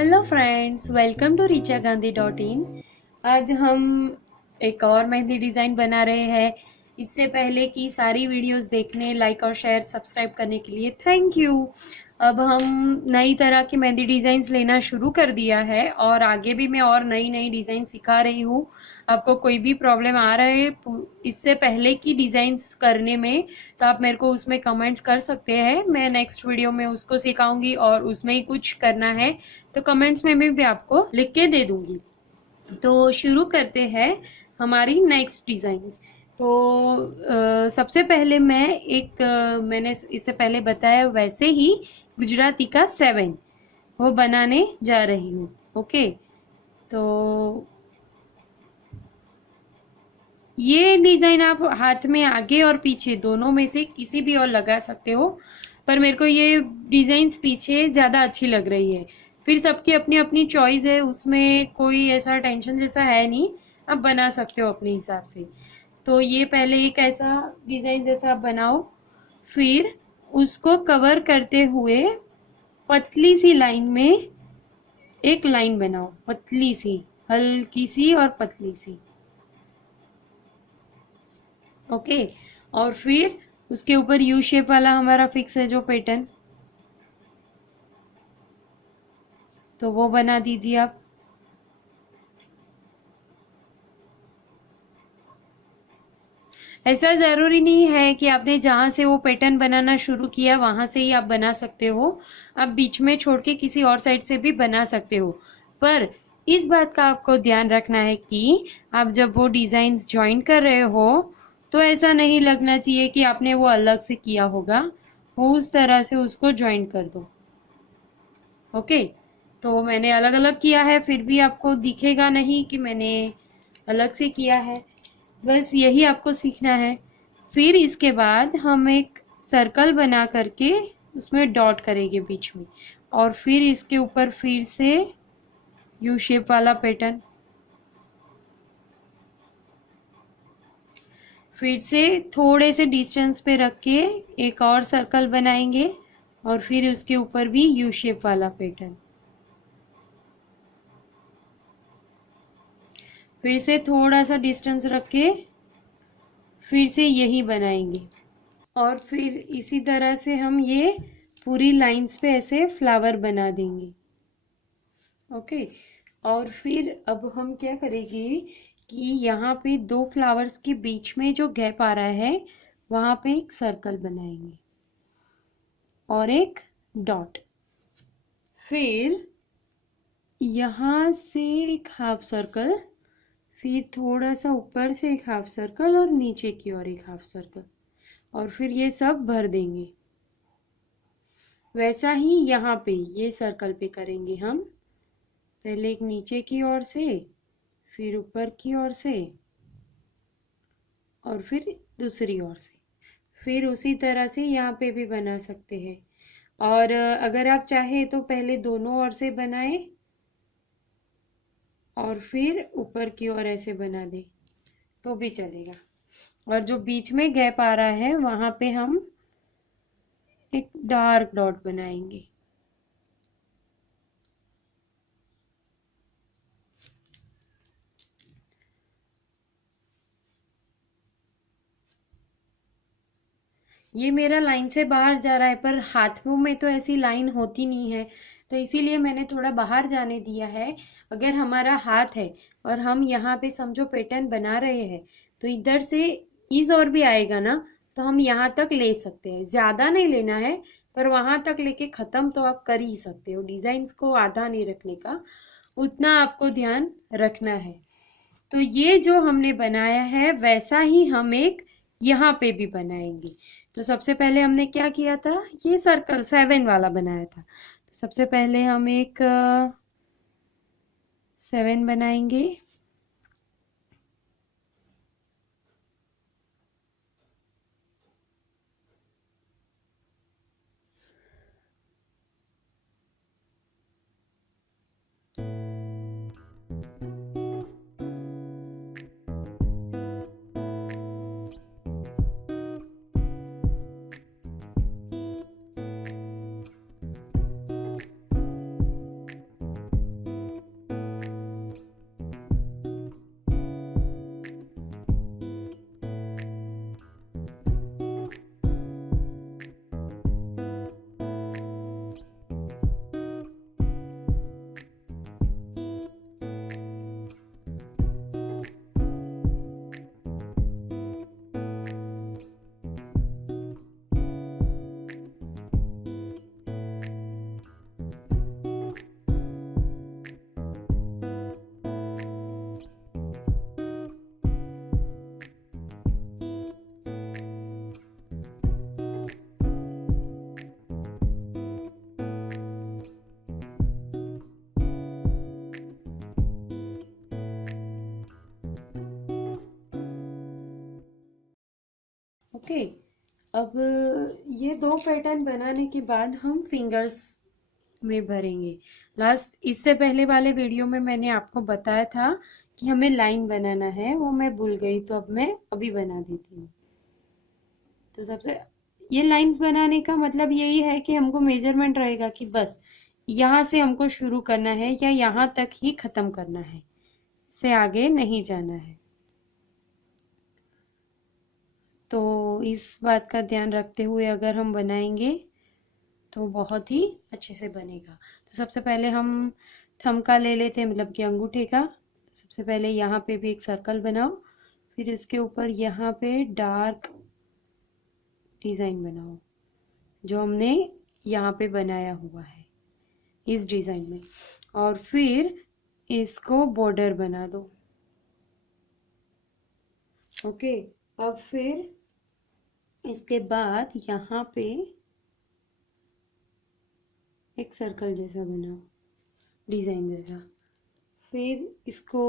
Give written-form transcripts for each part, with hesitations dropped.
Hello friends, welcome to richaGandhi.in। आज हम एक और मेहंदी डिज़ाइन बना रहे हैं। इससे पहले की सारी वीडियोस देखने, लाइक और शेयर सब्सक्राइब करने के लिए थैंक यू। अब हम नई तरह की मेहंदी डिज़ाइंस लेना शुरू कर दिया है और आगे भी मैं और नई नई डिज़ाइन सिखा रही हूँ। आपको कोई भी प्रॉब्लम आ रहा है इससे पहले की डिज़ाइंस करने में, तो आप मेरे को उसमें कमेंट्स कर सकते हैं। मैं नेक्स्ट वीडियो में उसको सिखाऊंगी और उसमें ही कुछ करना है तो कमेंट्स में भी आपको लिख के दे दूंगी। तो शुरू करते हैं हमारी नेक्स्ट डिज़ाइंस। तो सबसे पहले मैं मैंने इससे पहले बताया वैसे ही गुजराती का 7 वो बनाने जा रही हूँ। ओके, तो ये डिज़ाइन आप हाथ में आगे और पीछे दोनों में से किसी भी और लगा सकते हो, पर मेरे को ये डिज़ाइंस पीछे ज़्यादा अच्छी लग रही है। फिर सबकी अपनी अपनी चॉइस है, उसमें कोई ऐसा टेंशन जैसा है नहीं, आप बना सकते हो अपने हिसाब से। तो ये पहले एक ऐसा डिज़ाइन जैसा आप बनाओ, फिर उसको कवर करते हुए पतली सी लाइन में एक लाइन बनाओ, पतली सी, हल्की सी और पतली सी। ओके, और फिर उसके ऊपर यू शेप वाला हमारा फिक्स है जो पैटर्न, तो वो बना दीजिए आप। ऐसा ज़रूरी नहीं है कि आपने जहाँ से वो पैटर्न बनाना शुरू किया वहाँ से ही आप बना सकते हो। आप बीच में छोड़ के किसी और साइड से भी बना सकते हो, पर इस बात का आपको ध्यान रखना है कि आप जब वो डिज़ाइंस ज्वाइन कर रहे हो तो ऐसा नहीं लगना चाहिए कि आपने वो अलग से किया होगा। वो उस तरह से उसको ज्वाइन कर दो। ओके, तो मैंने अलग अलग किया है, फिर भी आपको दिखेगा नहीं कि मैंने अलग से किया है। बस यही आपको सीखना है। फिर इसके बाद हम एक सर्कल बना करके उसमें डॉट करेंगे बीच में, और फिर इसके ऊपर फिर से यू शेप वाला पैटर्न, फिर से थोड़े से डिस्टेंस पे रख के एक और सर्कल बनाएंगे और फिर उसके ऊपर भी यू शेप वाला पैटर्न, फिर से थोड़ा सा डिस्टेंस रख के फिर से यही बनाएंगे, और फिर इसी तरह से हम ये पूरी लाइंस पे ऐसे फ्लावर बना देंगे। ओके, और फिर अब हम क्या करेंगे कि यहाँ पे दो फ्लावर्स के बीच में जो गैप आ रहा है वहाँ पे एक सर्कल बनाएंगे और एक डॉट, फिर यहाँ से एक हाफ सर्कल, फिर थोड़ा सा ऊपर से एक हाफ सर्कल और नीचे की ओर एक हाफ सर्कल, और फिर ये सब भर देंगे। वैसा ही यहाँ पे ये सर्कल पे करेंगे हम, पहले एक नीचे की ओर से, फिर ऊपर की ओर से, और फिर दूसरी ओर से। फिर उसी तरह से यहाँ पे भी बना सकते हैं, और अगर आप चाहे तो पहले दोनों ओर से बनाए और फिर ऊपर की ओर ऐसे बना दे तो भी चलेगा। और जो बीच में गैप आ रहा है वहाँ पे हम एक डार्क डॉट बनाएंगे। ये मेरा लाइन से बाहर जा रहा है, पर हाथों में तो ऐसी लाइन होती नहीं है, तो इसीलिए मैंने थोड़ा बाहर जाने दिया है। अगर हमारा हाथ है और हम यहाँ पे समझो पैटर्न बना रहे हैं, तो इधर से इस और भी आएगा ना, तो हम यहाँ तक ले सकते हैं। ज़्यादा नहीं लेना है, पर वहाँ तक लेके ख़त्म तो आप कर ही सकते हो। डिज़ाइंस को आधा नहीं रखने का, उतना आपको ध्यान रखना है। तो ये जो हमने बनाया है वैसा ही हम एक यहाँ पे भी बनाएंगे। तो सबसे पहले हमने क्या किया था, ये सर्कल 7 वाला बनाया था। तो सबसे पहले हम एक 7 बनाएंगे, ओके, अब ये 2 पैटर्न बनाने के बाद हम फिंगर्स में भरेंगे। इससे पहले वाले वीडियो में मैंने आपको बताया था कि हमें लाइन बनाना है, वो मैं भूल गई, तो अब मैं अभी बना देती हूँ। तो सबसे ये लाइंस बनाने का मतलब यही है कि हमको मेजरमेंट रहेगा कि बस यहाँ से हमको शुरू करना है या यहाँ तक ही खत्म करना है, इससे आगे नहीं जाना है। तो इस बात का ध्यान रखते हुए अगर हम बनाएंगे तो बहुत ही अच्छे से बनेगा। तो सबसे पहले हम थंब का ले लेते हैं, मतलब कि अंगूठे का। तो सबसे पहले यहाँ पे भी एक सर्कल बनाओ, फिर उसके ऊपर यहाँ पे डार्क डिज़ाइन बनाओ जो हमने यहाँ पे बनाया हुआ है इस डिज़ाइन में, और फिर इसको बॉर्डर बना दो। ओके, अब फिर इसके बाद यहाँ पे एक सर्कल जैसा बनाओ, डिज़ाइन जैसा, फिर इसको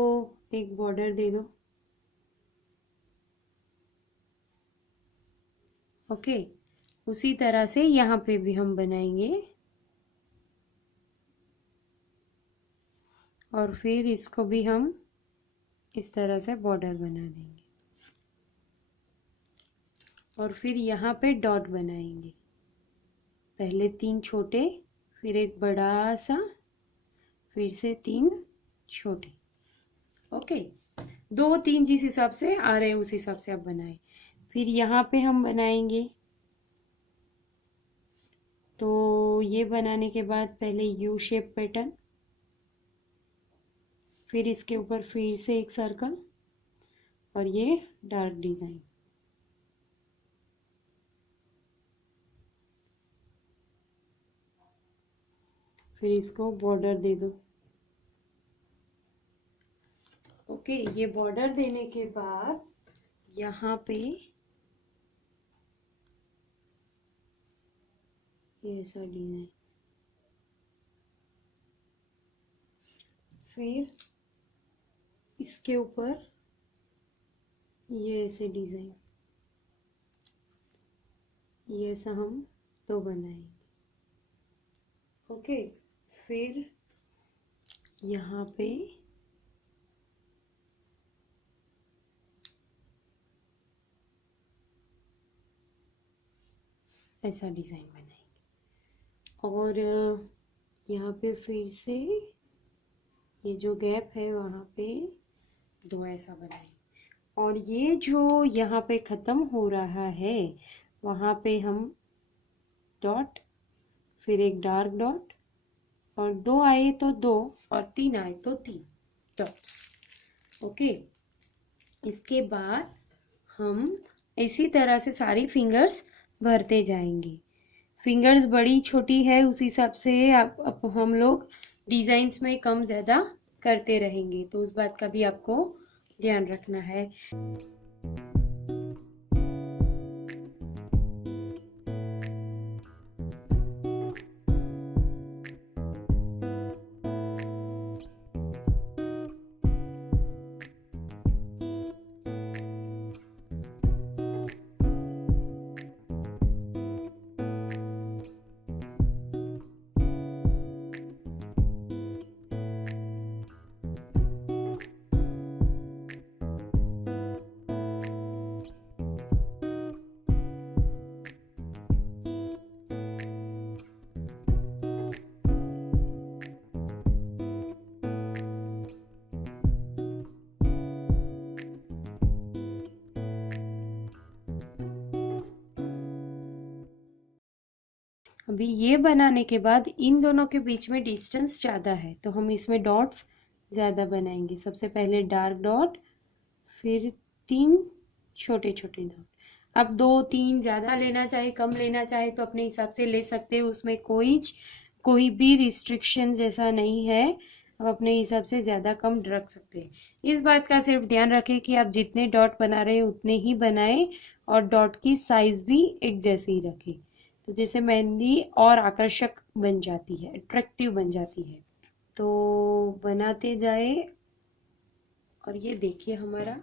एक बॉर्डर दे दो। ओके, उसी तरह से यहाँ पे भी हम बनाएंगे और फिर इसको भी हम इस तरह से बॉर्डर बना देंगे और फिर यहाँ पे डॉट बनाएंगे। पहले 3 छोटे, फिर एक बड़ा सा, फिर से 3 छोटे। ओके, 2-3 जिस हिसाब से आ रहे हैं उस हिसाब से आप बनाएं। फिर यहाँ पे हम बनाएंगे, तो ये बनाने के बाद पहले यू शेप पैटर्न, फिर इसके ऊपर फिर से एक सर्कल और ये डार्क डिज़ाइन। फिर इसको बॉर्डर दे दो। ओके, ये बॉर्डर देने के बाद यहाँ पे ये ऐसा डिज़ाइन, फिर इसके ऊपर ये ऐसे डिज़ाइन, ये ऐसा हम तो बनाएंगे। ओके, फिर यहाँ पे ऐसा डिज़ाइन बनाएंगे और यहाँ पे फिर से ये जो गैप है वहाँ पे 2 ऐसा बनाएंगे और ये जो यहाँ पे ख़त्म हो रहा है वहाँ पे हम डॉट, फिर एक डार्क डॉट, और 2 आए तो 2 और 3 आए तो 3 डॉट्स। ओके, इसके बाद हम इसी तरह से सारी फिंगर्स भरते जाएंगे। फिंगर्स बड़ी छोटी है उस हिसाब से आप हम लोग डिज़ाइंस में कम ज़्यादा करते रहेंगे, तो उस बात का भी आपको ध्यान रखना है। अभी ये बनाने के बाद इन दोनों के बीच में डिस्टेंस ज़्यादा है तो हम इसमें डॉट्स ज़्यादा बनाएंगे। सबसे पहले डार्क डॉट, फिर 3 छोटे छोटे डॉट। अब 2-3 ज़्यादा लेना चाहे कम लेना चाहे तो अपने हिसाब से ले सकते हैं, उसमें कोई भी रिस्ट्रिक्शन जैसा नहीं है। आप अपने हिसाब से ज़्यादा कम रख सकते हैं। इस बात का सिर्फ ध्यान रखें कि आप जितने डॉट बना रहे हैं उतने ही बनाएं और डॉट की साइज़ भी एक जैसी ही रखें, तो जैसे मेहंदी और आकर्षक बन जाती है, अट्रैक्टिव बन जाती है। तो बनाते जाए और ये देखिए हमारा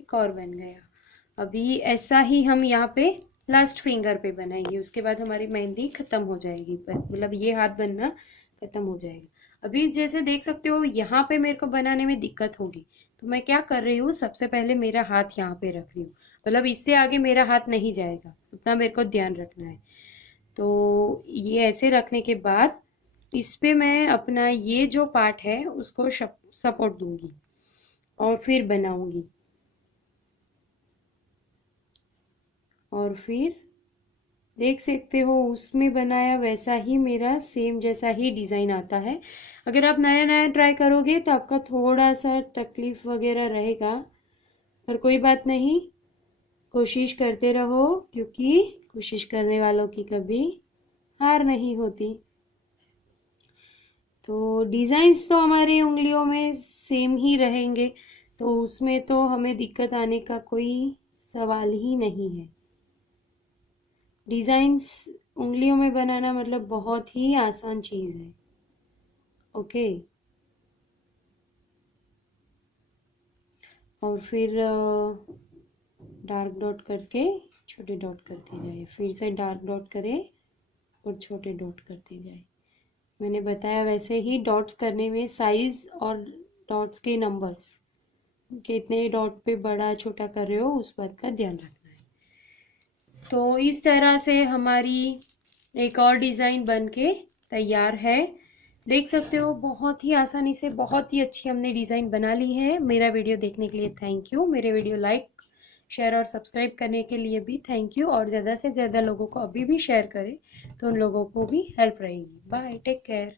एक और बन गया। अभी ऐसा ही हम यहाँ पे लास्ट फिंगर पे बनाएंगे, उसके बाद हमारी मेहंदी ख़त्म हो जाएगी, मतलब ये हाथ बनना ख़त्म हो जाएगा। अभी जैसे देख सकते हो यहाँ पे मेरे को बनाने में दिक्कत होगी, तो मैं क्या कर रही हूँ, सबसे पहले मेरा हाथ यहाँ पे रख रही हूँ, मतलब इससे आगे मेरा हाथ नहीं जाएगा, उतना मेरे को ध्यान रखना है। तो ये ऐसे रखने के बाद इस पे मैं अपना ये जो पार्ट है उसको सपोर्ट दूंगी और फिर बनाऊंगी, और फिर देख सकते हो उसमें बनाया वैसा ही मेरा सेम जैसा ही डिज़ाइन आता है। अगर आप नया नया ट्राई करोगे तो आपका थोड़ा सा तकलीफ वगैरह रहेगा, पर कोई बात नहीं, कोशिश करते रहो, क्योंकि कोशिश करने वालों की कभी हार नहीं होती। तो डिज़ाइंस तो हमारी उंगलियों में सेम ही रहेंगे, तो उसमें तो हमें दिक्कत आने का कोई सवाल ही नहीं है। डिज़ाइंस उंगलियों में बनाना मतलब बहुत ही आसान चीज़ है। ओके, और फिर डार्क डॉट करके छोटे डॉट करते जाए, फिर से डार्क डॉट करें और छोटे डॉट करते जाए। मैंने बताया वैसे ही डॉट्स करने में साइज़ और डॉट्स के नंबर्स, कितने डॉट पे बड़ा छोटा कर रहे हो उस बात का ध्यान रखना है। तो इस तरह से हमारी एक और डिज़ाइन बन के तैयार है। देख सकते हो बहुत ही आसानी से बहुत ही अच्छी हमने डिज़ाइन बना ली है। मेरा वीडियो देखने के लिए थैंक यू। मेरे वीडियो लाइक शेयर और सब्सक्राइब करने के लिए भी थैंक यू, और ज़्यादा से ज़्यादा लोगों को अभी भी शेयर करें तो उन लोगों को भी हेल्प रहेगी। Bye, take care.